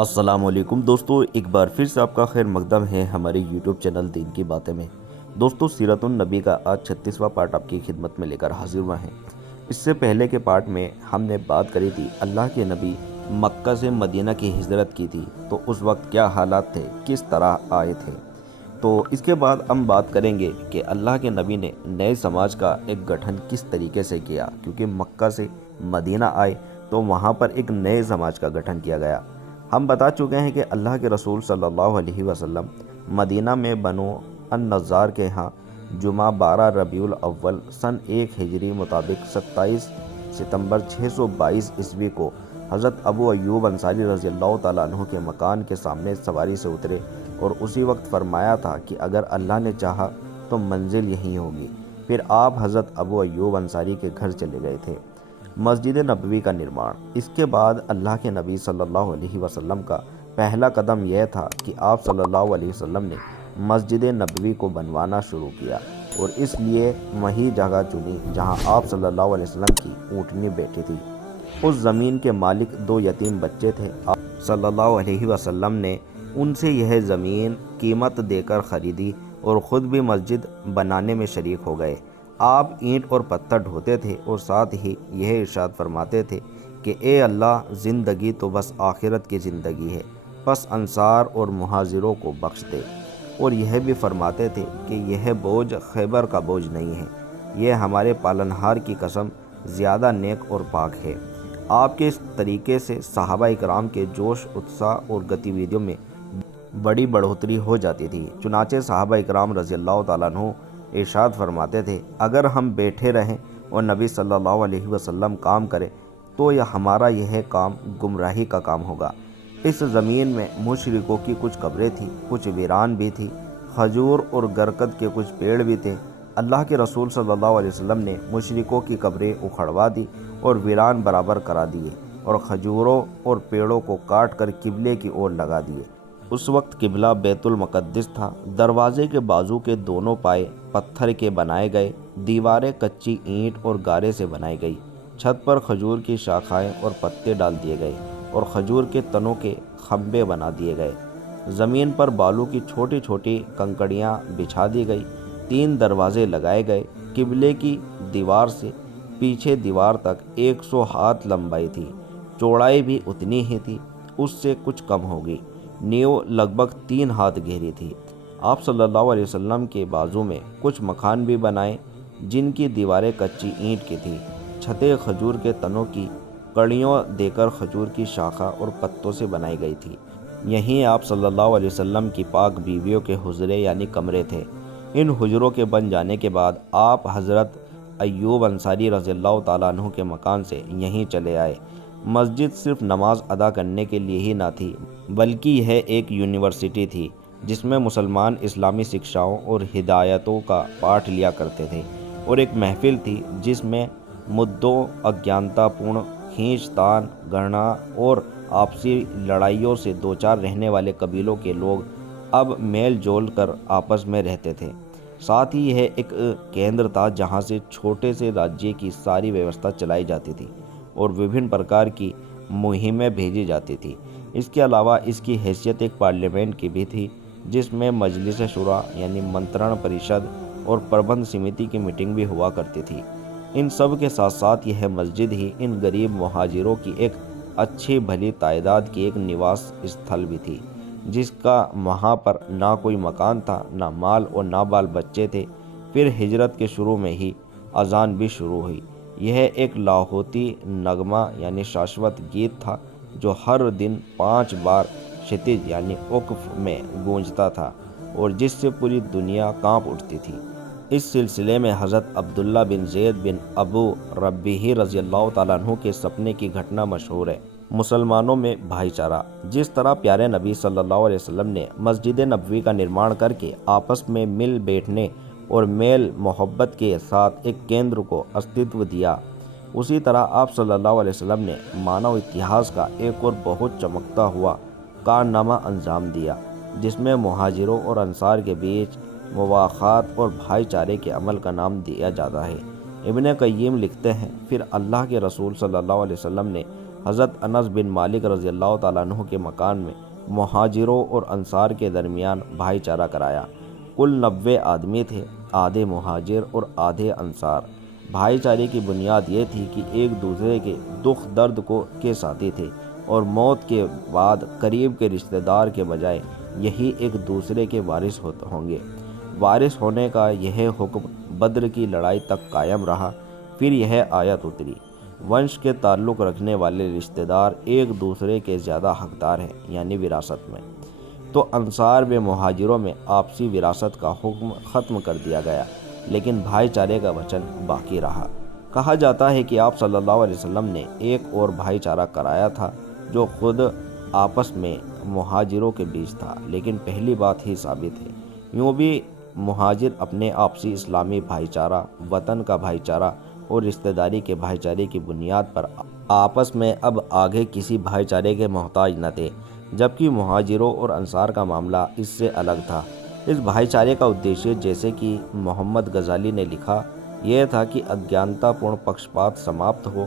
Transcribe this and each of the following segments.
السلام علیکم دوستو، ایک بار پھر سے آپ کا خیر مقدم ہے ہمارے یوٹیوب چینل دین کی باتیں میں۔ دوستو، سیرت النبی کا آج 36واں پارٹ آپ کی خدمت میں لے کر حاضر ہوا ہیں۔ اس سے پہلے کے پارٹ میں ہم نے بات کری تھی اللہ کے نبی مکہ سے مدینہ کی ہجرت کی تھی تو اس وقت کیا حالات تھے، کس طرح آئے تھے۔ تو اس کے بعد ہم بات کریں گے کہ اللہ کے نبی نے نئے سماج کا ایک گٹھن کس طریقے سے کیا، کیونکہ مکہ سے مدینہ آئے تو وہاں پر ایک نئے سماج کا گٹھن کیا گیا۔ ہم بتا چکے ہیں کہ اللہ کے رسول صلی اللہ علیہ وسلم مدینہ میں بنو النضار کے ہاں جمعہ 12 ربیع الاول سن 1 ہجری مطابق 27 ستمبر 622 عیسوی کو حضرت ابو ایوب انصاری رضی اللہ تعالیٰ عنہ کے مکان کے سامنے سواری سے اترے اور اسی وقت فرمایا تھا کہ اگر اللہ نے چاہا تو منزل یہیں ہوگی۔ پھر آپ حضرت ابو ایوب انصاری کے گھر چلے گئے تھے۔ مسجد نبوی کا نرمان۔ اس کے بعد اللہ کے نبی صلی اللہ علیہ وسلم کا پہلا قدم یہ تھا کہ آپ صلی اللہ علیہ وسلم نے مسجد نبوی کو بنوانا شروع کیا اور اس لیے وہی جگہ چنی جہاں آپ صلی اللہ علیہ وسلم کی اونٹنی بیٹھی تھی۔ اس زمین کے مالک 2 یتیم بچے تھے۔ آپ صلی اللہ علیہ وسلم نے ان سے یہ زمین قیمت دے کر خریدی اور خود بھی مسجد بنانے میں شریک ہو گئے۔ آپ اینٹ اور پتھر ڈھوتے تھے اور ساتھ ہی یہ ارشاد فرماتے تھے کہ اے اللہ، زندگی تو بس آخرت کی زندگی ہے، بس انصار اور مہاجروں کو بخش دے۔ اور یہ بھی فرماتے تھے کہ یہ بوجھ خیبر کا بوجھ نہیں ہے، یہ ہمارے پالنہار کی قسم زیادہ نیک اور پاک ہے۔ آپ کے اس طریقے سے صحابہ اکرام کے جوش، اتساہ اور گتیویدیوں میں بڑی بڑھوتری ہو جاتی تھی۔ چنانچہ صحابہ اکرام رضی اللہ تعالیٰ عنہ ارشاد فرماتے تھے، اگر ہم بیٹھے رہیں اور نبی صلی اللہ علیہ وسلم کام کرے تو ہمارا یہ کام گمراہی کا کام ہوگا۔ اس زمین میں مشرکوں کی کچھ قبریں تھیں، کچھ ویران بھی تھی، کھجور اور گرکد کے کچھ پیڑ بھی تھے۔ اللہ کے رسول صلی اللہ علیہ وسلم نے مشرکوں کی قبریں اکھڑوا دی اور ویران برابر کرا دیے اور کھجوروں اور پیڑوں کو کاٹ کر قبلے کی اور لگا دیے۔ اس وقت قبلہ بیت المقدس تھا۔ دروازے کے بازو کے دونوں پائے پتھر کے بنائے گئے، دیواریں کچی اینٹ اور گارے سے بنائی گئی، چھت پر کھجور کی شاخائیں اور پتے ڈال دیے گئے اور کھجور کے تنوں کے کھمبے بنا دیے گئے۔ زمین پر بالوں کی چھوٹی چھوٹی کنکڑیاں بچھا دی گئی۔ 3 دروازے لگائے گئے۔ قبلے کی دیوار سے پیچھے دیوار تک 100 ہاتھ لمبائی تھی، چوڑائی بھی اتنی ہی تھی، اس سے کچھ کم ہوگی۔ نیو لگ بھگ 3 ہاتھ گہری تھی۔ آپ صلی اللہ علیہ وسلم کے بازو میں کچھ مکان بھی بنائے جن کی دیواریں کچی اینٹ کی تھیں، چھتیں کھجور کے تنوں کی کڑیوں دے کر کھجور کی شاخہ اور پتوں سے بنائی گئی تھی۔ یہیں آپ صلی اللہ علیہ وسلم کی پاک بیویوں کے حجرے یعنی کمرے تھے۔ ان حجروں کے بن جانے کے بعد آپ حضرت ایوب انصاری رضی اللہ تعالیٰ عنہ کے مکان سے یہیں چلے آئے۔ مسجد صرف نماز ادا کرنے کے لیے ہی نہ تھی، بلکہ یہ ایک یونیورسٹی تھی جس میں مسلمان اسلامی شکشاؤں اور ہدایتوں کا پاٹھ لیا کرتے تھے، اور ایک محفل تھی جس میں مدعوں، اگیانتا پورن کھینچ تان، گھرنا اور آپسی لڑائیوں سے دوچار رہنے والے قبیلوں کے لوگ اب میل جول کر آپس میں رہتے تھے۔ ساتھ ہی یہ ایک کیندر تھا جہاں سے چھوٹے سے راجیہ کی ساری ویوستھا چلائی جاتی تھی اور وبھن پرکار کی مہمیں بھیجی جاتی تھی۔ اس کے علاوہ اس کی حیثیت ایک پارلیمنٹ کی بھی تھی جس میں مجلس شورا یعنی منترن پریشد اور پربندھ سمیتی کی میٹنگ بھی ہوا کرتی تھی۔ ان سب کے ساتھ ساتھ یہ مسجد ہی ان غریب مہاجروں کی ایک اچھی بھلی تعداد کی ایک نواس استھل بھی تھی، جس کا وہاں پر نہ کوئی مکان تھا، نہ مال اور نہ بال بچے تھے۔ پھر ہجرت کے شروع میں ہی اذان بھی شروع ہوئی۔ یہ ایک لاہوتی نغمہ یعنی شاشوت گیت تھا جو ہر دن 5 بار شتج یعنی اوقف میں گونجتا تھا اور جس سے پوری دنیا کانپ اٹھتی تھی۔ اس سلسلے میں حضرت عبداللہ بن زید بن ابو ربیہ رضی اللہ تعالیٰ عنہ کے سپنے کی گھٹنا مشہور ہے۔ مسلمانوں میں بھائی چارہ۔ جس طرح پیارے نبی صلی اللہ علیہ وسلم نے مسجد نبوی کا نرمان کر کے آپس میں مل بیٹھنے اور میل محبت کے ساتھ ایک کیندر کو استتو دیا، اسی طرح آپ صلی اللہ علیہ وسلم نے مانو اتہاس کا ایک اور بہت چمکتا ہوا کارنامہ انجام دیا جس میں مہاجروں اور انصار کے بیچ مواخات اور بھائی چارے کے عمل کا نام دیا جاتا ہے۔ ابن قیم لکھتے ہیں، پھر اللہ کے رسول صلی اللہ علیہ وسلم نے حضرت انس بن مالک رضی اللہ تعالیٰ عنہ کے مکان میں مہاجروں اور انصار کے درمیان بھائی چارہ کرایا۔ کل 90 آدمی تھے، آدھے مہاجر اور آدھے انصار۔ بھائی چارے کی بنیاد یہ تھی کہ ایک دوسرے کے دکھ درد کے ساتھی تھے، اور موت کے بعد قریب کے رشتہ دار کے بجائے یہی ایک دوسرے کے وارث ہوں گے۔ وارث ہونے کا یہ حکم بدر کی لڑائی تک قائم رہا۔ پھر یہ آیت اتری، ونش کے تعلق رکھنے والے رشتہ دار ایک دوسرے کے زیادہ حقدار ہیں، یعنی وراثت میں۔ تو انصار میں مہاجروں میں آپسی وراثت کا حکم ختم کر دیا گیا، لیکن بھائی چارے کا وچن باقی رہا۔ کہا جاتا ہے کہ آپ صلی اللہ علیہ وسلم نے ایک اور بھائی چارہ کرایا تھا جو خود آپس میں مہاجروں کے بیچ تھا، لیکن پہلی بات ہی ثابت ہے۔ یوں بھی مہاجر اپنے آپسی اسلامی بھائی چارہ، وطن کا بھائی چارہ اور رشتہ داری کے بھائی چارے کی بنیاد پر آپس میں اب آگے کسی بھائی چارے کے محتاج نہ تھے، جبکہ مہاجروں اور انصار کا معاملہ اس سے الگ تھا۔ اس بھائی چارے کا ادیشیہ، جیسے کہ محمد غزالی نے لکھا، یہ تھا کہ اگیانتا پورن پکشپات سماپت ہو،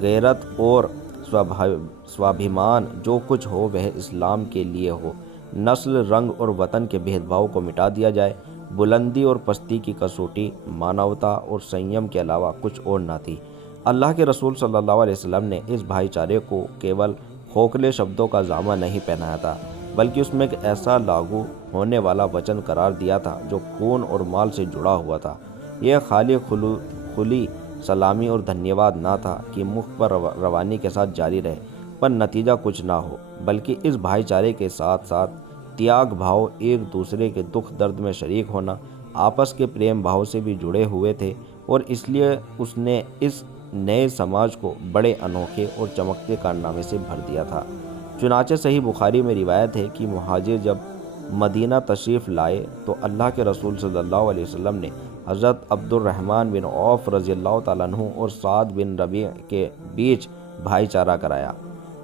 غیرت اور سوابھیمان جو کچھ ہو وہ اسلام کے لیے ہو، نسل، رنگ اور وطن کے بھید بھاؤ کو مٹا دیا جائے۔ بلندی اور پستی کی کسوٹی مانوتا اور سنیم کے علاوہ کچھ اور نہ تھی۔ اللہ کے رسول صلی اللہ علیہ وسلم نے اس بھائی چارے کو کیول کھوکھلے شبدوں کا جامہ نہیں پہنایا تھا، بلکہ اس میں ایک ایسا لاگو ہونے والا وچن قرار دیا تھا جو خون اور مال سے جڑا ہوا تھا۔ یہ خالی کھلی سلامی اور دھنیہ واد نہ تھا کہ منہ پر روانی کے ساتھ جاری رہے پر نتیجہ کچھ نہ ہو، بلکہ اس بھائی چارے کے ساتھ ساتھ تیاگ بھاؤ، ایک دوسرے کے دکھ درد میں شریک ہونا، آپس کے پریم بھاؤ سے بھی جڑے ہوئے تھے، اور اس لیے اس نے اس نئے سماج کو بڑے انوکھے اور چمکتے کارنامے سے بھر دیا تھا۔ چنانچہ صحیح بخاری میں روایت ہے کہ مہاجر جب مدینہ تشریف لائے تو اللہ کے رسول صلی اللہ علیہ وسلم نے حضرت عبد الرحمن بن عوف رضی اللہ تعالیٰ عنہ اور سعد بن ربیع کے بیچ بھائی چارہ کرایا۔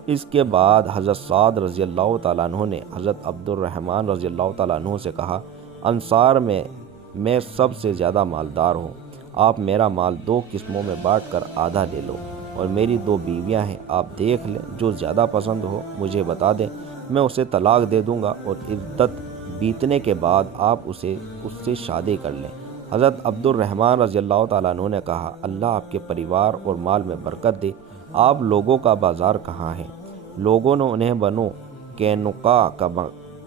اس کے بعد حضرت سعد رضی اللہ تعالیٰ عنہ نے حضرت عبد الرحمن رضی اللہ تعالیٰ عنہ سے کہا، انصار میں سب سے زیادہ مالدار ہوں، آپ میرا مال 2 قسموں میں بانٹ کر آدھا لے لو، اور میری 2 بیویاں ہیں، آپ دیکھ لیں، جو زیادہ پسند ہو مجھے بتا دیں، میں اسے طلاق دے دوں گا، اور عدت بیتنے کے بعد آپ اس سے شادی کر لیں۔ حضرت عبد الرحمن رضی اللہ تعالیٰ عنہ نے کہا، اللہ آپ کے پریوار اور مال میں برکت دے، آپ لوگوں کا بازار کہاں ہے؟ لوگوں نے انہیں بنو قینقاع کا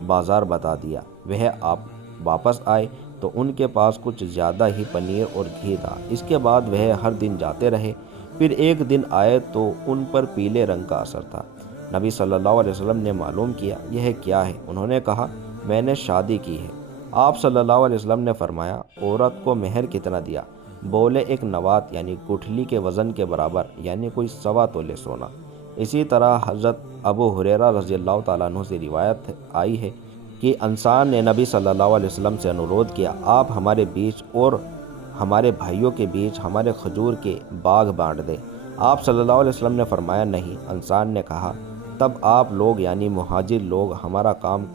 بازار بتا دیا۔ وہ آپ واپس آئے تو ان کے پاس کچھ زیادہ ہی پنیر اور گھی تھا۔ اس کے بعد وہ ہر دن جاتے رہے، پھر ایک دن آئے تو ان پر پیلے رنگ کا اثر تھا۔ نبی صلی اللہ علیہ وسلم نے معلوم کیا، یہ کیا ہے؟ انہوں نے کہا، میں نے شادی کی ہے۔ آپ صلی اللہ علیہ وسلم نے فرمایا، عورت کو مہر کتنا دیا؟ بولے، 1 نوات یعنی گٹھلی کے وزن کے برابر، یعنی کوئی 1.25 تولے سونا۔ اسی طرح حضرت ابو ہریرہ رضی اللہ تعالیٰ عنہ سے روایت آئی ہے کہ انصار نے نبی صلی اللہ علیہ وسلم سے انورودھ کیا، آپ ہمارے بیچ اور ہمارے بھائیوں کے بیچ ہمارے کھجور کے باغ بانٹ دیں۔ آپ صلی اللہ علیہ وسلم نے فرمایا، نہیں۔ انصار نے کہا، تب آپ لوگ یعنی مہاجر لوگ ہمارا کام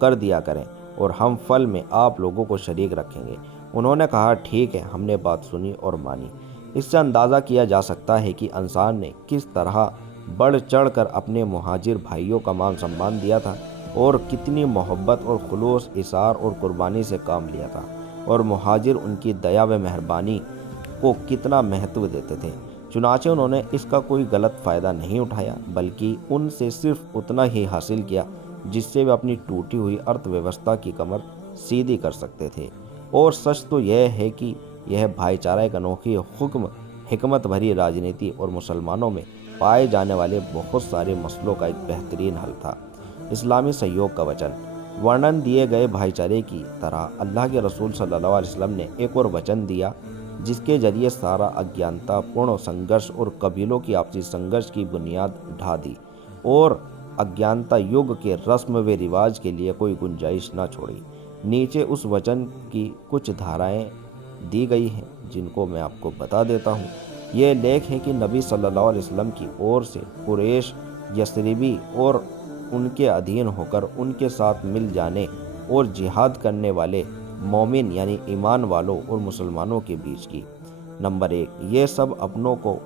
کر دیا کریں اور ہم پھل میں آپ لوگوں کو شریک رکھیں گے۔ انہوں نے کہا، ٹھیک ہے، ہم نے بات سنی اور مانی۔ اس سے اندازہ کیا جا سکتا ہے کہ انصار نے کس طرح بڑھ چڑھ کر اپنے مہاجر بھائیوں کا مان سمان دیا تھا، اور کتنی محبت اور خلوص، اثار اور قربانی سے کام لیا تھا، اور مہاجر ان کی دیا و مہربانی کو کتنا مہتو دیتے تھے۔ چنانچہ انہوں نے اس کا کوئی غلط فائدہ نہیں اٹھایا، بلکہ ان سے صرف اتنا ہی حاصل کیا جس سے وہ اپنی ٹوٹی ہوئی ارتھ ویوستھا کی کمر سیدھی کر سکتے تھے۔ اور سچ تو یہ ہے کہ یہ بھائی چارہ ایک انوکھی حکمت بھری راجنیتی اور مسلمانوں میں پائے جانے والے بہت سارے مسئلوں کا ایک بہترین حل تھا۔ اسلامی سہیوگ کا وچن۔ ورنن دیے گئے بھائی چارے کی طرح اللہ کے رسول صلی اللہ علیہ وسلم نے ایک اور وچن دیا جس کے ذریعے سارا اگیانتا پورن سنگھرش اور قبیلوں کی آپسی سنگھرش کی بنیاد ڈھا دی، اور اگیانتا یگ کے رسم و رواج کے لیے کوئی گنجائش نہ چھوڑی۔ نیچے اس وچن کی کچھ دھارائیں دی گئی ہیں جن کو میں آپ کو بتا دیتا ہوں۔ یہ لیکھ ہے کہ نبی صلی اللہ علیہ وسلم کی اور سے قریش، یثربی اور ان کے ادھین ہو کر ان کے ساتھ مل جانے اور جہاد کرنے والے مومن یعنی ایمان والوں اور مسلمانوں کے بیچ کی۔ نمبر 1، یہ سب اپنوں کو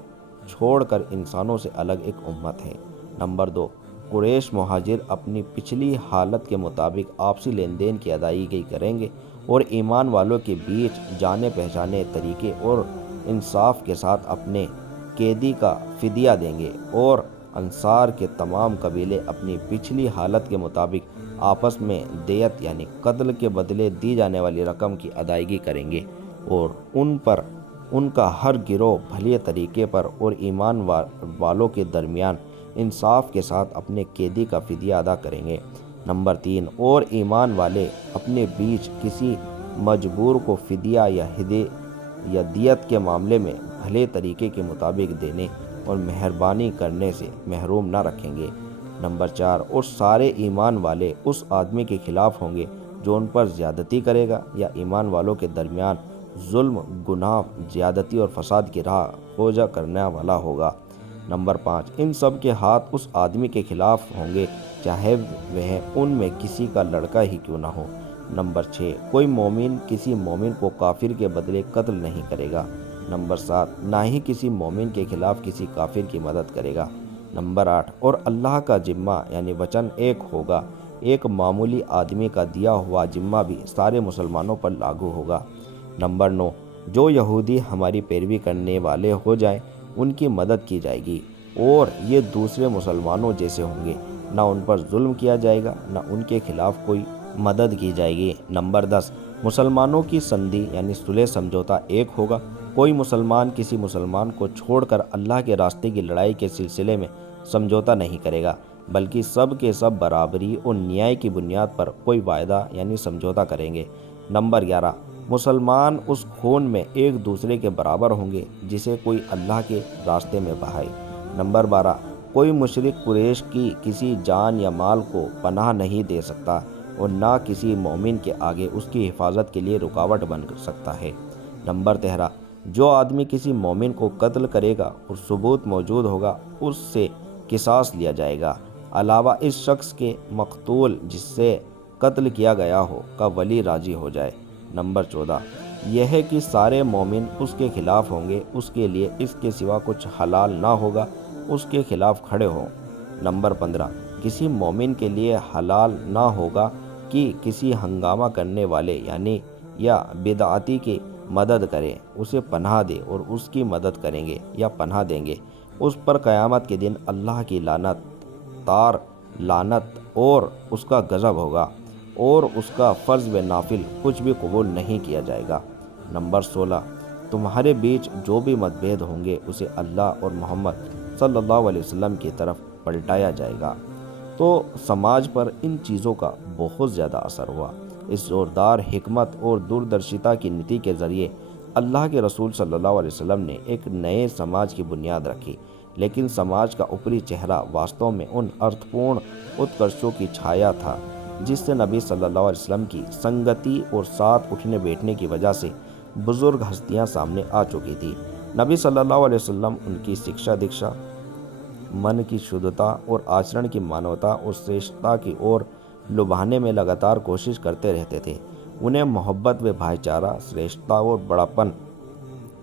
چھوڑ کر انسانوں سے الگ ایک امت ہے۔ نمبر 2، قریش مہاجر اپنی پچھلی حالت کے مطابق آپسی لین دین کی ادائیگی کریں گے اور ایمان والوں کے بیچ جانے پہچانے طریقے اور انصاف کے ساتھ اپنے قیدی کا فدیہ دیں گے، اور انصار کے تمام قبیلے اپنی پچھلی حالت کے مطابق آپس میں دیت یعنی قتل کے بدلے دی جانے والی رقم کی ادائیگی کریں گے، اور ان کا ہر گروہ بھلے طریقے پر اور ایمان والوں کے درمیان انصاف کے ساتھ اپنے قیدی کا فدیہ ادا کریں گے۔ نمبر 3، اور ایمان والے اپنے بیچ کسی مجبور کو فدیہ یا دیت کے معاملے میں بھلے طریقے کے مطابق دینے اور مہربانی کرنے سے محروم نہ رکھیں گے۔ نمبر 4، اور سارے ایمان والے اس آدمی کے خلاف ہوں گے جو ان پر زیادتی کرے گا یا ایمان والوں کے درمیان ظلم، گناہ، زیادتی اور فساد کی راہ کھوجا کرنے والا ہوگا۔ نمبر 5، ان سب کے ہاتھ اس آدمی کے خلاف ہوں گے چاہے وہ ان میں کسی کا لڑکا ہی کیوں نہ ہو۔ نمبر 6، کوئی مومن کسی مومن کو کافر کے بدلے قتل نہیں کرے گا۔ نمبر 7، نہ ہی کسی مومن کے خلاف کسی کافر کی مدد کرے گا۔ نمبر 8، اور اللہ کا ذمہ یعنی وچن ایک ہوگا، ایک معمولی آدمی کا دیا ہوا ذمہ بھی سارے مسلمانوں پر لاگو ہوگا۔ نمبر 9، جو یہودی ہماری پیروی کرنے والے ہو جائیں ان کی مدد کی جائے گی، اور یہ دوسرے مسلمانوں جیسے ہوں گے، نہ ان پر ظلم کیا جائے گا نہ ان کے خلاف کوئی مدد کی جائے گی۔ نمبر 10، مسلمانوں کی سندھی یعنی صلح سمجھوتا ایک ہوگا، کوئی مسلمان کسی مسلمان کو چھوڑ کر اللہ کے راستے کی لڑائی کے سلسلے میں سمجھوتا نہیں کرے گا، بلکہ سب کے سب برابری اور نیائے کی بنیاد پر کوئی وعدہ یعنی سمجھوتا کریں گے۔ نمبر 11، مسلمان اس خون میں ایک دوسرے کے برابر ہوں گے جسے کوئی اللہ کے راستے میں بہائے۔ نمبر 12، کوئی مشرک قریش کی کسی جان یا مال کو پناہ نہیں دے سکتا اور نہ کسی مومن کے آگے اس کی حفاظت کے لیے رکاوٹ بن سکتا ہے۔ نمبر 13، جو آدمی کسی مومن کو قتل کرے گا اور ثبوت موجود ہوگا اس سے قصاص لیا جائے گا، علاوہ اس شخص کے مقتول جس سے قتل کیا گیا ہو کا ولی راضی ہو جائے۔ نمبر 14، یہ ہے کہ سارے مومن اس کے خلاف ہوں گے، اس کے لیے اس کے سوا کچھ حلال نہ ہوگا اس کے خلاف کھڑے ہوں۔ نمبر 15، کسی مومن کے لیے حلال نہ ہوگا کہ کسی ہنگامہ کرنے والے یعنی یا بدعتی کی مدد کرے، اسے پناہ دے اور اس کی مدد کریں گے یا پناہ دیں گے، اس پر قیامت کے دن اللہ کی لعنت اور اس کا غضب ہوگا، اور اس کا فرض و نافل کچھ بھی قبول نہیں کیا جائے گا۔ نمبر 16، تمہارے بیچ جو بھی متبھید ہوں گے اسے اللہ اور محمد صلی اللہ علیہ وسلم کی طرف پلٹایا جائے گا۔ تو سماج پر ان چیزوں کا بہت زیادہ اثر ہوا۔ اس زوردار حکمت اور دوردرشتا کی نیتی کے ذریعے اللہ کے رسول صلی اللہ علیہ وسلم نے ایک نئے سماج کی بنیاد رکھی، لیکن سماج کا اوپری چہرہ واستو میں ان ارتھپورن اتکرشوں کی چھایا تھا جس سے نبی صلی اللہ علیہ وسلم کی سنگتی اور ساتھ اٹھنے بیٹھنے کی وجہ سے بزرگ ہستیاں سامنے آ چکی تھی۔ نبی صلی اللہ علیہ وسلم ان کی شکشا دیکشا، من کی شدھتا اور آچرن کی مانوتا اور شریشٹتا کی اور لبھانے میں لگاتار کوشش کرتے رہتے تھے۔ انہیں محبت و بھائی چارہ، شریشٹتا اور بڑاپن،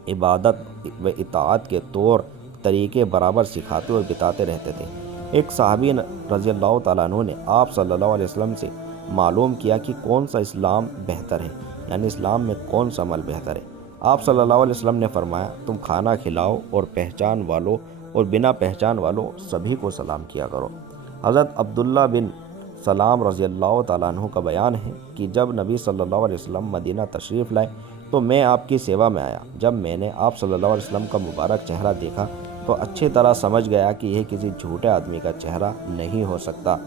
عبادت و اطاعت کے طور طریقے برابر سکھاتے اور بتاتے رہتے تھے۔ ایک صحابی رضی اللہ تعالیٰ عنہ نے آپ صلی اللہ علیہ وسلم سے معلوم کیا کہ کون سا اسلام بہتر ہے، یعنی اسلام میں کون سا عمل بہتر ہے۔ آپ صلی اللہ علیہ وسلم نے فرمایا، تم کھانا کھلاؤ اور پہچان والوں اور بنا پہچان والوں سبھی کو سلام کیا کرو۔ حضرت عبداللہ بن سلام رضی اللہ تعالیٰ عنہ کا بیان ہے کہ جب نبی صلی اللہ علیہ وسلم مدینہ تشریف لائے تو میں آپ کی سیوا میں آیا۔ جب میں نے آپ صلی اللہ علیہ وسلم کا مبارک چہرہ دیکھا تو اچھی طرح سمجھ گیا کہ یہ کسی جھوٹے آدمی کا چہرہ نہیں ہو سکتا۔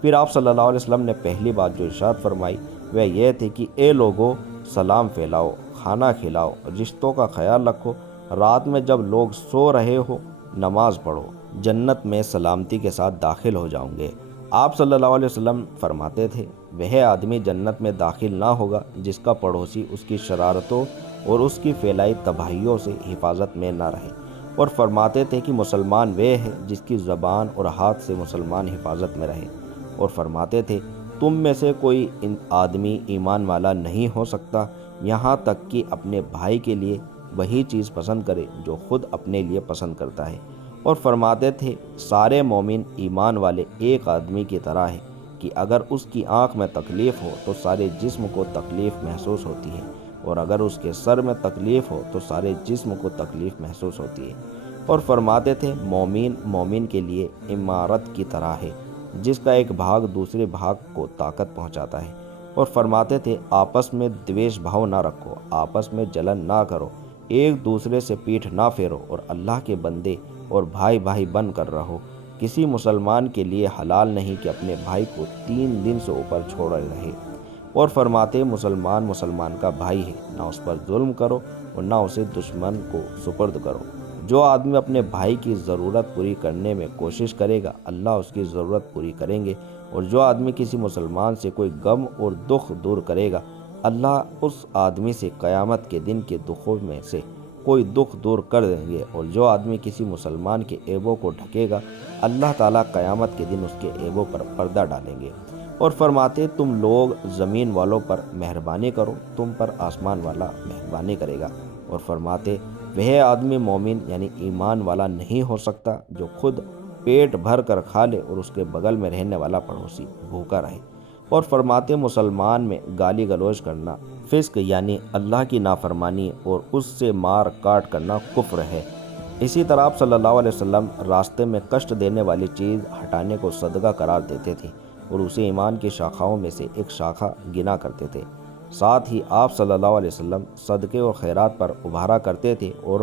پھر آپ صلی اللہ علیہ وسلم نے پہلی بات جو ارشاد فرمائی وہ یہ تھی کہ اے لوگو، سلام پھیلاؤ، کھانا کھلاؤ، رشتوں کا خیال رکھو، رات میں جب لوگ سو رہے ہو نماز پڑھو، جنت میں سلامتی کے ساتھ داخل ہو جاؤں گے۔ آپ صلی اللہ علیہ وسلم فرماتے تھے، وہ آدمی جنت میں داخل نہ ہوگا جس کا پڑوسی اس کی شرارتوں اور اس کی پھیلائی تباہیوں سے حفاظت میں نہ رہے، اور فرماتے تھے کہ مسلمان وہ ہے جس کی زبان اور ہاتھ سے مسلمان حفاظت میں رہے، اور فرماتے تھے تم میں سے کوئی آدمی ایمان والا نہیں ہو سکتا یہاں تک کہ اپنے بھائی کے لیے وہی چیز پسند کرے جو خود اپنے لیے پسند کرتا ہے، اور فرماتے تھے سارے مومن ایمان والے ایک آدمی کی طرح ہے کہ اگر اس کی آنکھ میں تکلیف ہو تو سارے جسم کو تکلیف محسوس ہوتی ہے، اور اگر اس کے سر میں تکلیف ہو تو سارے جسم کو تکلیف محسوس ہوتی ہے۔ اور فرماتے تھے مومن کے لیے عمارت کی طرح ہے جس کا ایک بھاگ دوسرے بھاگ کو طاقت پہنچاتا ہے، اور فرماتے تھے آپس میں دویش بھاؤ نہ رکھو، آپس میں جلن نہ کرو، ایک دوسرے سے پیٹھ نہ پھیرو، اور اللہ کے بندے اور بھائی بھائی بن کر رہو۔ کسی مسلمان کے لیے حلال نہیں کہ اپنے بھائی کو 3 دن سے اوپر چھوڑے رہے، اور فرماتے مسلمان کا بھائی ہے، نہ اس پر ظلم کرو اور نہ اسے دشمن کو سپرد کرو۔ جو آدمی اپنے بھائی کی ضرورت پوری کرنے میں کوشش کرے گا اللہ اس کی ضرورت پوری کریں گے، اور جو آدمی کسی مسلمان سے کوئی غم اور دکھ دور کرے گا اللہ اس آدمی سے قیامت کے دن کے دکھوں میں سے کوئی دکھ دور کر دیں گے، اور جو آدمی کسی مسلمان کے عیبوں کو ڈھکے گا اللہ تعالیٰ قیامت کے دن اس کے عیبوں پر پردہ ڈالیں گے۔ اور فرماتے تم لوگ زمین والوں پر مہربانی کرو، تم پر آسمان والا مہربانی کرے گا۔ اور فرماتے وہ آدمی مومن یعنی ایمان والا نہیں ہو سکتا جو خود پیٹ بھر کر کھا لے اور اس کے بغل میں رہنے والا پڑوسی بھوکا رہے۔ اور فرماتے مسلمان میں گالی گلوچ کرنا فسق یعنی اللہ کی نافرمانی اور اس سے مار کاٹ کرنا کفر ہے۔ اسی طرح آپ صلی اللہ علیہ وسلم راستے میں کشٹ دینے والی چیز ہٹانے کو صدقہ قرار دیتے تھے اور اسے ایمان کی شاخاؤں میں سے ایک شاخہ گنا کرتے تھے۔ ساتھ ہی آپ صلی اللہ علیہ وسلم صدقے اور خیرات پر ابھارا کرتے تھے اور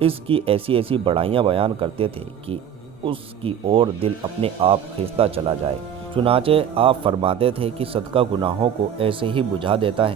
اس کی ایسی بڑائیاں بیان کرتے تھے کہ اس کی اور دل اپنے آپ کھنچتا چلا جائے۔ چنانچہ آپ فرماتے تھے کہ صدقہ گناہوں کو ایسے ہی بجھا دیتا ہے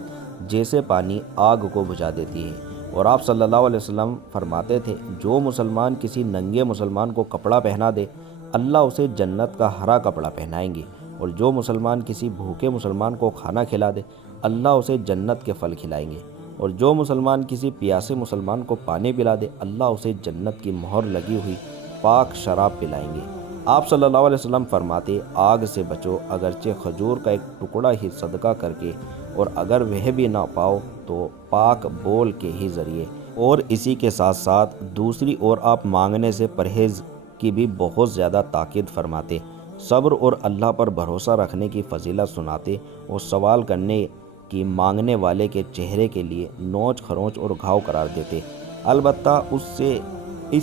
جیسے پانی آگ کو بجھا دیتی ہے۔ اور آپ صلی اللہ علیہ وسلم فرماتے تھے جو مسلمان کسی ننگے مسلمان کو کپڑا پہنا دے اللہ اسے جنت کا ہرا کپڑا پہنائیں گے، اور جو مسلمان کسی بھوکے مسلمان کو کھانا کھلا دے اللہ اسے جنت کے پھل کھلائیں گے، اور جو مسلمان کسی پیاسے مسلمان کو پانی پلا دے اللہ اسے جنت کی مہر لگی ہوئی پاک شراب پلائیں گے۔ آپ صلی اللہ علیہ وسلم فرماتے آگ سے بچو اگرچہ کھجور کا ایک ٹکڑا ہی صدقہ کر کے، اور اگر وہ بھی نہ پاؤ تو پاک بول کے ہی ذریعے، اور اسی کے ساتھ ساتھ دوسری اور آپ مانگنے سے پرہیز کی بھی بہت زیادہ تاکید فرماتے، صبر اور اللہ پر بھروسہ رکھنے کی فضیلت سناتے، اور سوال کرنے کی مانگنے والے کے چہرے کے لیے نوچ کھروچ اور گھاؤ قرار دیتے، البتہ اس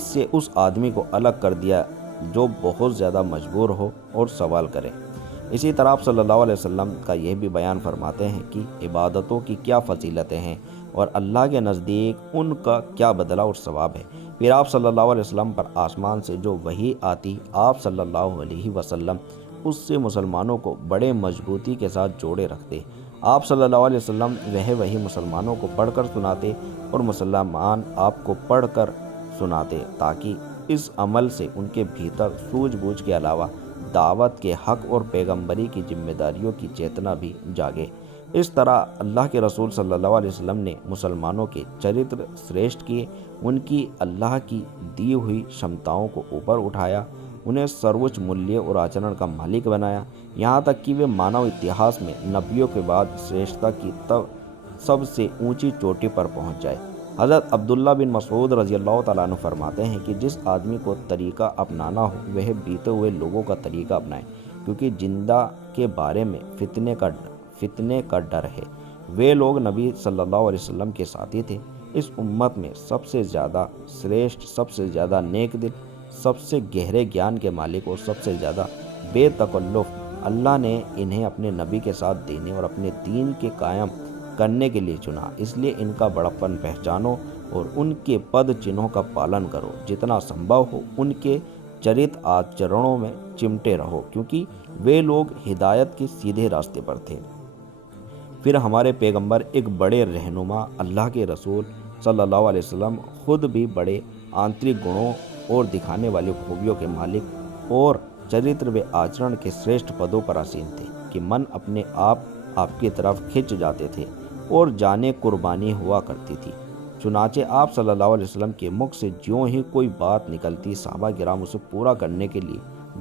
سے اس آدمی کو الگ کر دیا جو بہت زیادہ مجبور ہو اور سوال کرے۔ اسی طرح آپ صلی اللہ علیہ وسلم کا یہ بھی بیان فرماتے ہیں کہ عبادتوں کی کیا فضیلتیں ہیں اور اللہ کے نزدیک ان کا کیا بدلہ اور ثواب ہے۔ پھر آپ صلی اللہ علیہ وسلم پر آسمان سے جو وحی آتی آپ صلی اللہ علیہ وسلم اس سے مسلمانوں کو بڑے مضبوطی کے ساتھ جوڑے رکھتے، آپ صلی اللہ علیہ وسلم وہی مسلمانوں کو پڑھ کر سناتے اور مسلمان آپ کو پڑھ کر سناتے تاکہ اس عمل سے ان کے بھیتر سوجھ بوجھ کے علاوہ دعوت کے حق اور پیغمبری کی ذمہ داریوں کی چیتنا بھی جاگے۔ اس طرح اللہ کے رسول صلی اللہ علیہ وسلم نے مسلمانوں کے چرتر سریشٹ کیے، ان کی اللہ کی دی ہوئی شمتاؤں کو اوپر اٹھایا، انہیں سروچ مولیہ اور آچرن کا مالک بنایا، یہاں تک کہ وہ مانو اتہاس میں نبیوں کے بعد سریشٹتا کی سب سے اونچی چوٹی پر پہنچ جائے۔ حضرت عبداللہ بن مسعود رضی اللہ تعالیٰ عنہ فرماتے ہیں کہ جس آدمی کو طریقہ اپنانا ہو وہ بیتے ہوئے لوگوں کا طریقہ اپنائے، کیونکہ زندہ کے بارے میں فتنے کا ڈر ہے۔ وہ لوگ نبی صلی اللہ علیہ وسلم کے ساتھی تھے۔ اس امت میں سب سے زیادہ سریشٹ، سب سے زیادہ نیک دل، سب سے گہرے گیان کے مالک اور سب سے زیادہ بے تکلف اللہ نے انہیں اپنے نبی کے ساتھ دینے اور اپنے دین کے قائم کرنے کے لیے چنا، اس لیے ان کا بڑپن پہچانو اور ان کے پد چنہوں کا پالن کرو، جتنا سنبھو ہو ان کے چرت آچرنوں میں چمٹے رہو، کیونکہ وہ لوگ ہدایت کے سیدھے راستے پر تھے۔ پھر ہمارے پیغمبر ایک بڑے رہنما اللہ کے رسول صلی اللہ علیہ وسلم خود بھی بڑے آنترک گنوں اور دکھانے والی خوبیوں کے مالک اور چرتر و آچرن کے سریشٹ پدوں پر آسین تھے کہ من اپنے آپ کی طرف کھنچ جاتے تھے اور جانیں قربانی ہوا کرتی تھی۔ چنانچہ آپ صلی اللہ علیہ وسلم کے مکھ سے جیوں ہی کوئی بات نکلتی صحابہ کرام اسے پورا کرنے کے لیے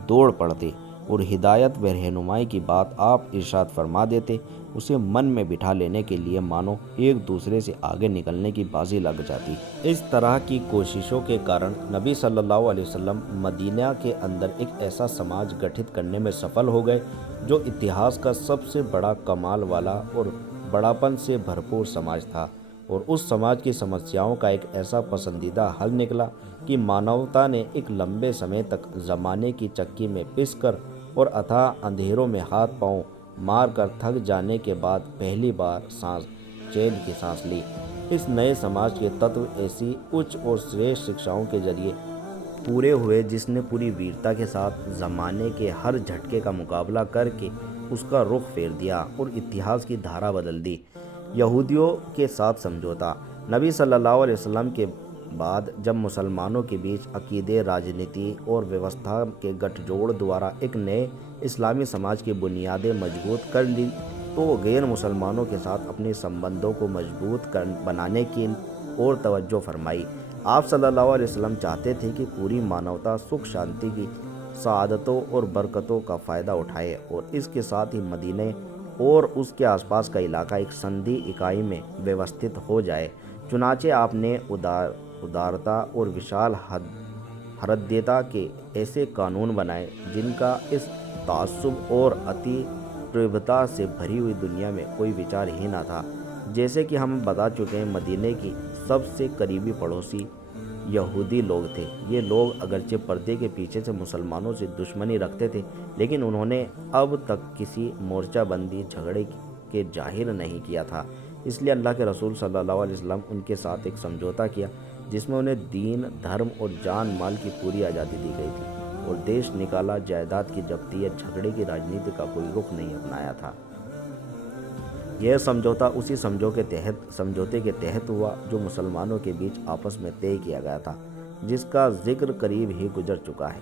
دوڑ پڑتے اور ہدایت و رہنمائی کی بات آپ ارشاد فرما دیتے، اسے من میں بٹھا لینے کے لیے مانو ایک دوسرے سے آگے نکلنے کی بازی لگ جاتی۔ اس طرح کی کوششوں کے کارن نبی صلی اللہ علیہ وسلم مدینہ کے اندر ایک ایسا سماج گٹھت کرنے میں سفل ہو گئے جو اتہاس کا سب سے بڑا کمال والا اور بڑاپن سے بھرپور سماج تھا، اور اس سماج کی سمسیاؤں کا ایک ایسا پسندیدہ حل نکلا کہ مانوتا نے ایک لمبے سمے تک زمانے کی چکی میں پس کر اور اتھاہ اندھیروں میں ہاتھ پاؤں مار کر تھک جانے کے بعد پہلی بار چین کی سانس لی۔ اس نئے سماج کے تتو ایسی اچ اور شریشٹھ شکشاؤں کے ذریعے پورے ہوئے جس نے پوری ویرتا کے ساتھ زمانے کے ہر جھٹکے کا مقابلہ کر کے اس کا رخ پھیر دیا اور اتہاس کی دھارا بدل دی۔ یہودیوں کے ساتھ سمجھوتا۔ نبی صلی اللہ علیہ وسلم کے بعد جب مسلمانوں کے بیچ عقیدے، راجنیتی اور ویوستھا کے گٹھ جوڑ دوارا ایک نئے اسلامی سماج کی بنیادیں مضبوط کر لی تو غیر مسلمانوں کے ساتھ اپنے سمبندوں کو مضبوط بنانے کی اور توجہ فرمائی۔ آپ صلی اللہ علیہ وسلم چاہتے تھے کہ پوری مانوتا سکھ شانتی کی سعادتوں اور برکتوں کا فائدہ اٹھائے اور اس کے ساتھ ہی مدینہ اور اس کے آس پاس کا علاقہ ایک سندھی اکائی میں ویوستھت ہو جائے۔ چنانچہ آپ نے ادارتا اور وشال ہردیتا کے ایسے قانون بنائے جن کا اس تعصب اور اتی تیبرتا سے بھری ہوئی دنیا میں کوئی وچار ہی نہ تھا۔ جیسے کہ ہم بتا چکے ہیں، مدینے کی سب سے قریبی پڑوسی یہودی لوگ تھے۔ یہ لوگ اگرچہ پردے کے پیچھے سے مسلمانوں سے دشمنی رکھتے تھے، لیکن انہوں نے اب تک کسی مورچہ بندی جھگڑے کے ظاہر نہیں کیا تھا۔ اس لیے اللہ کے رسول صلی اللہ علیہ وسلم ان کے ساتھ ایک سمجھوتا کیا جس میں انہیں دین، دھرم اور جان مال کی پوری آزادی دی گئی تھی، اور دیش نکالا، جائیداد کی ضبطی یا جھگڑے کی راجنیتی کا کوئی رخ نہیں اپنایا تھا۔ یہ سمجھوتا اسی سمجھوتے کے تحت ہوا جو مسلمانوں کے بیچ آپس میں طے کیا گیا تھا، جس کا ذکر قریب ہی گزر چکا ہے۔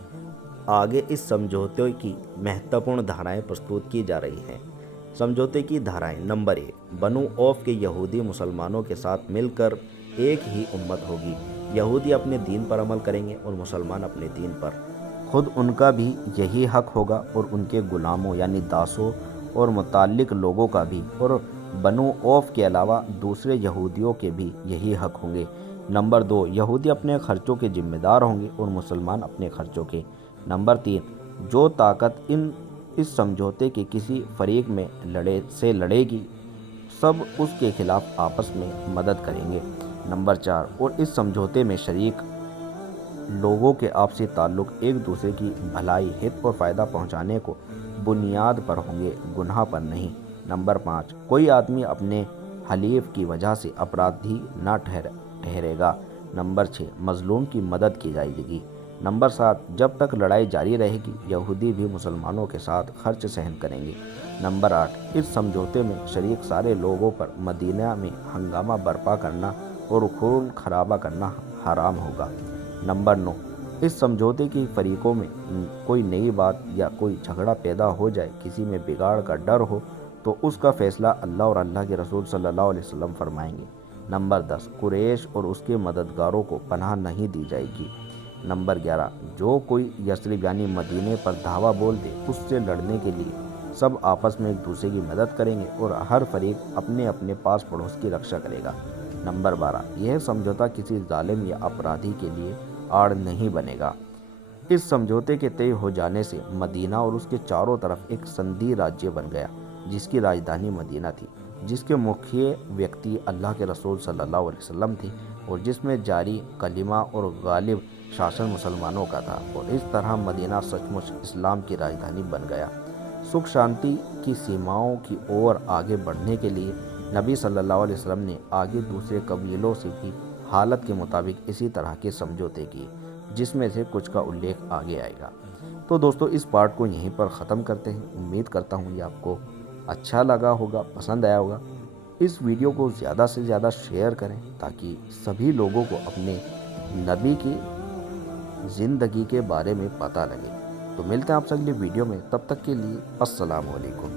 آگے اس سمجھوتے کی مہتوپورن دھارائیں پرستوت کی جا رہی ہیں۔ سمجھوتے کی دھارائیں: نمبر 1، بنو اوف کے یہودی مسلمانوں کے ساتھ مل کر ایک ہی امت ہوگی۔ یہودی اپنے دین پر عمل کریں گے اور مسلمان اپنے دین پر۔ خود ان کا بھی یہی حق ہوگا اور ان کے غلاموں یعنی داسوں اور متعلق لوگوں کا بھی، اور بنو اوف کے علاوہ دوسرے یہودیوں کے بھی یہی حق ہوں گے۔ نمبر 2، یہودی اپنے خرچوں کے ذمہ دار ہوں گے اور مسلمان اپنے خرچوں کے۔ نمبر 3، جو طاقت اس سمجھوتے کے کسی فریق میں لڑے گی، سب اس کے خلاف آپس میں مدد کریں گے۔ نمبر 4، اور اس سمجھوتے میں شریک لوگوں کے آپسی تعلق ایک دوسرے کی بھلائی، ہت اور فائدہ پہنچانے کو بنیاد پر ہوں گے، گناہ پر نہیں۔ نمبر 5، کوئی آدمی اپنے حلیف کی وجہ سے اپرادھی نہ ٹھہرے گا۔ نمبر 6، مظلوم کی مدد کی جائے گی۔ نمبر 7، جب تک لڑائی جاری رہے گی یہودی بھی مسلمانوں کے ساتھ خرچ سہن کریں گے۔ نمبر 8، اس سمجھوتے میں شریک سارے لوگوں پر مدینہ میں ہنگامہ برپا کرنا اور خون خرابہ کرنا حرام ہوگا۔ نمبر 9، اس سمجھوتے کی فریقوں میں کوئی نئی بات یا کوئی جھگڑا پیدا ہو جائے، کسی میں بگاڑ کا ڈر ہو، تو اس کا فیصلہ اللہ اور اللہ کے رسول صلی اللہ علیہ وسلم فرمائیں گے۔ نمبر 10، قریش اور اس کے مددگاروں کو پناہ نہیں دی جائے گی۔ نمبر 11، جو کوئی یثرب یعنی مدینے پر دھاوا بول دے، اس سے لڑنے کے لیے سب آپس میں ایک دوسرے کی مدد کریں گے اور ہر فریق اپنے اپنے پاس پڑوس کی رکشا کرے گا۔ نمبر 12، یہ سمجھوتا کسی ظالم یا اپرادھی کے لیے آڑ نہیں بنے گا۔ اس سمجھوتے کے طے ہو جانے سے مدینہ اور اس کے چاروں طرف ایک سندھی راجیہ بن گیا جس کی راجدھانی مدینہ تھی، جس کے مکھیہ ویکتی اللہ کے رسول صلی اللہ علیہ وسلم تھے اور جس میں جاری کلمہ اور غالب شاسن مسلمانوں کا تھا، اور اس طرح مدینہ سچ مچ اسلام کی راجدھانی بن گیا۔ سکھ شانتی کی سیماؤں کی اور آگے بڑھنے کے لیے نبی صلی اللہ علیہ وسلم نے آگے دوسرے قبیلوں سے بھی حالت کے مطابق اسی طرح کے سمجھوتے کیے، جس میں سے کچھ کا الیخ آگے آئے گا۔ تو دوستو، اس پارٹ کو یہیں پر ختم کرتے ہیں۔ امید کرتا ہوں یہ آپ کو اچھا لگا ہوگا، پسند آیا ہوگا۔ اس ویڈیو کو زیادہ سے زیادہ شیئر کریں تاکہ سبھی لوگوں کو اپنے نبی کی زندگی کے بارے میں پتہ لگے۔ تو ملتے ہیں آپ سے اگلی ویڈیو میں، تب تک کے لیے السلام علیکم۔